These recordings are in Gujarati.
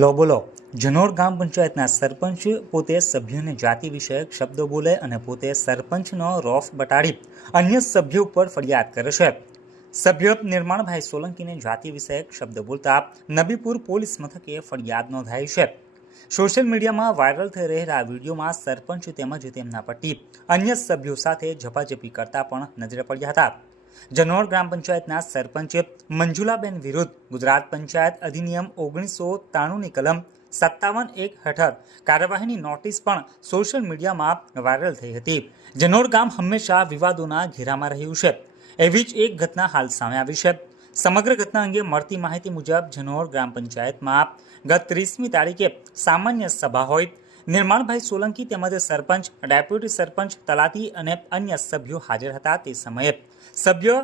લો, બોલો. જનોર ગામ પંચાયતના સરપંચ પોતે સભ્યોને જાતિ વિષયક શબ્દો બોલે અને પોતે સરપંચનો રોફ બટાડી અન્ય સભ્યો ઉપર ફરિયાદ કરે છે. સભ્ય નિર્માણભાઈ સોલંકીને જાતિ વિષયક શબ્દ બોલતા નબીપુર પોલીસ મથકે ફરિયાદ નોંધાઈ છે. સોશિયલ મીડિયામાં વાયરલ થઈ રહેલા વિડીયોમાં સરપંચ તેમજ તેમના પટ્ટી અન્ય સભ્યો સાથે ઝપાઝપી કરતા પણ નજરે પડ્યા હતા. જનોર ગ્રામ પંચાયતના સરપંચે મંજુલાબેન વિરુદ્ધ ગુજરાત પંચાયત અધિનિયમ ઓગણીસો ત્રાણુંની કલમ સત્તાવન એક હેઠળ કાર્યવાહીની નોટિસ પણ સોશિયલ મીડિયામાં વાયરલ થઈ હતી. જનોર ગામ હંમેશા વિવાદોના ઘેરામાં રહ્યું છે. એવી જ એક ઘટના હાલ સામે આવી છે. સમગ્ર ઘટના અંગે મળતી માહિતી મુજબ જનોર ગ્રામ પંચાયતમાં ગત ત્રીસમી તારીખે સામાન્ય સભા હોય નિર્માણભાઈ સોલંકી તેમજ સરપંચ, ડેપ્યુટી સરપંચ, તલાટી અને અન્ય સભ્યો હાજર હતા તે સમયે. સભ્ય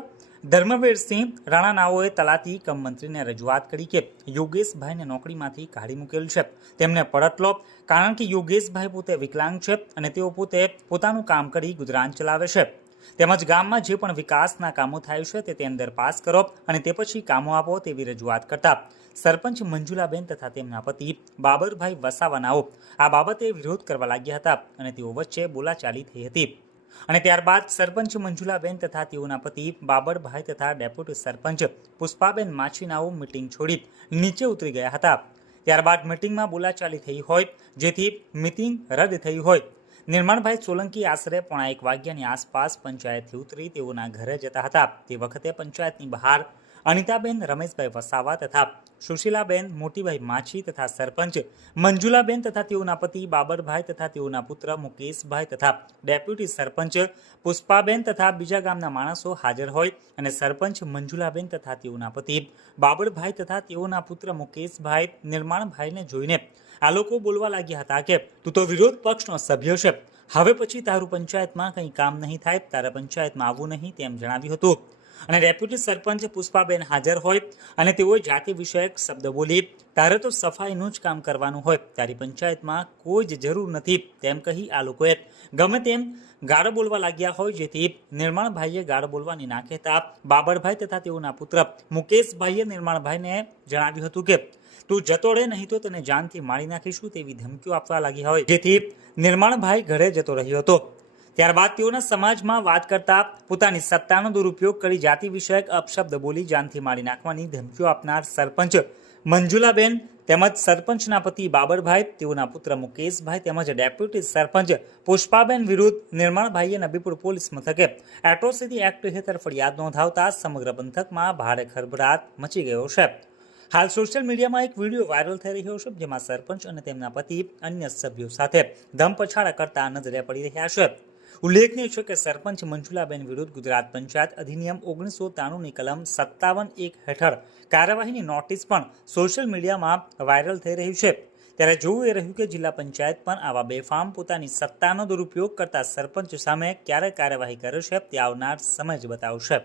ધર્મવીરસિંહ રાણાનાઓએ તલાટી કમ મંત્રીને રજૂઆત કરી કે યોગેશભાઈને નોકરીમાંથી કાઢી મૂકેલ છે. તેમને પરત લો કારણ કે યોગેશભાઈ પોતે વિકલાંગ છે અને તેઓ પોતે પોતાનું કામ કરી ગુજરાન ચલાવે છે. તેમજ ગામમાં જે પણ વિકાસના કામો થાય છે તે અંદર પાસ કરો અને તે પછી કામો આપો તેવી રજૂઆત કરતા. સરપંચ મંજુલાબેન તથા તેમના પતિ બાબરભાઈ વસાવાનાઓ આ બાબતે વિરોધ કરવા લાગ્યા હતા અને તેઓ વચ્ચે બોલાચાલી થઈ હતી. અને ત્યારબાદ સરપંચ મંજુલાબેન તથા તેઓના પતિ બાબરભાઈ તથા ડેપ્યુટી સરપંચ પુષ્પાબેન માછીનાઓ મિટિંગ છોડી નીચે ઉતરી ગયા હતા. ત્યારબાદ મિટિંગમાં બોલાચાલી થઈ હોય, જેથી મિટિંગ રદ થઈ હોય. નિર્માણભાઈ સોલંકી આશરે પોણા એક વાગ્યાની આસપાસ પંચાયતથી ઉતરી તેઓના ઘરે જતા હતા. તે વખતે પંચાયતની બહાર અનિતાબેન, રમેશભાઈ વસાવા તથા સુશીલાબેન મોટીભાઈ માછી તથા સરપંચ, મંજુલાબેન તથા તેઓના પતિ, બાબરભાઈ તથા તેઓના પુત્ર, મુકેશભાઈ તથા ડેપ્યુટી સરપંચ, પુષ્પાબેન તથા બીજા ગામના માણસો હાજર હોય અને સરપંચ મંજુલાબેન તથા તેઓના પતિ, બાબરભાઈ તથા તેઓના પુત્ર મુકેશભાઈ નિર્માણભાઈને જોઈને આ લોકો બોલવા લાગ્યા હતા કે, તું તો વિરોધ પક્ષનો સભ્ય છે. હવે પછી તારું પંચાયતમાં કંઈ કામ નહીં થાય, તારા પંચાયતમાં આવવું નહીં, તેમ જણાવ્યું હતું. અને ડેપ્યુટી સરપંચ પુષ્પાબેન હાજર હોય અને તેઓએ જાતિ વિષયક શબ્દ બોલી, તારે તો સફાઈનું જ કામ કરવાનું હોય. તારી પંચાયતમાં કોઈ જ જરૂર નથી. તેમ કહી આ લોકોએ ગમે તેમ ગાળો બોલવા લાગ્યા હોય, જેથી નિર્માણભાઈએ ગાળો બોલવાની ના કહેતા બાબરભાઈ તથા તેઓના પુત્ર મુકેશભાઈએ નિર્માણભાઈને જણાવ્યું હતું કે, તું જતો રહે નહીં તો તને જાનથી મારી નાખીશું તેવી ધમકીઓ આપવા લાગી હોય. જેથી નિર્માણભાઈ ઘરે જતો રહ્યો હતો. ત્યારબાદ તેઓના સમાજમાં વાત કરતા પોતાની સત્તાનો દુરુપયોગ કરી જાતિ વિષયક અપશબ્દ બોલી જાનથી મારી નાખવાની ધમકીઓ આપનાર સરપંચ મંજુલાબેન તેમજ સરપંચના પતિ બાબરભાઈ, તેઓના પુત્ર મુકેશભાઈ તેમજ ડેપ્યુટી સરપંચ પુષ્પાબેન વિરુદ્ધ નિર્માણભાઈએ નબીપુર પોલીસ મથકે એટ્રોસિટી એક્ટ હેઠળ ફરિયાદ નોંધાવતા સમગ્ર પંથકમાં ભારે ખળભળાટ મચી ગયો છે. હાલ સોશિયલ મીડિયામાં એક વીડિયો વાયરલ થઈ રહ્યો છે જેમાં સરપંચ અને તેમના પતિ અન્ય સભ્યો સાથે ધમપછાડા કરતા નજરે પડી રહ્યા છે. ઉલ્લેખનીય છે કે સરપંચ મંજુલાબેન વિરુદ્ધ ગુજરાત પંચાયત અધિનિયમ ઓગણીસો ત્રાણુંની કલમ સત્તાવન એક હેઠળ કાર્યવાહીની નોટિસ પણ સોશિયલ મીડિયામાં વાયરલ થઈ રહી છે. ત્યારે જોવું એ રહ્યું કે જિલ્લા પંચાયત પણ આવા બેફામ પોતાની સત્તાનો દુરુપયોગ કરતા સરપંચ સામે ક્યારે કાર્યવાહી કરે છે તે આવનાર સમય જ બતાવશે.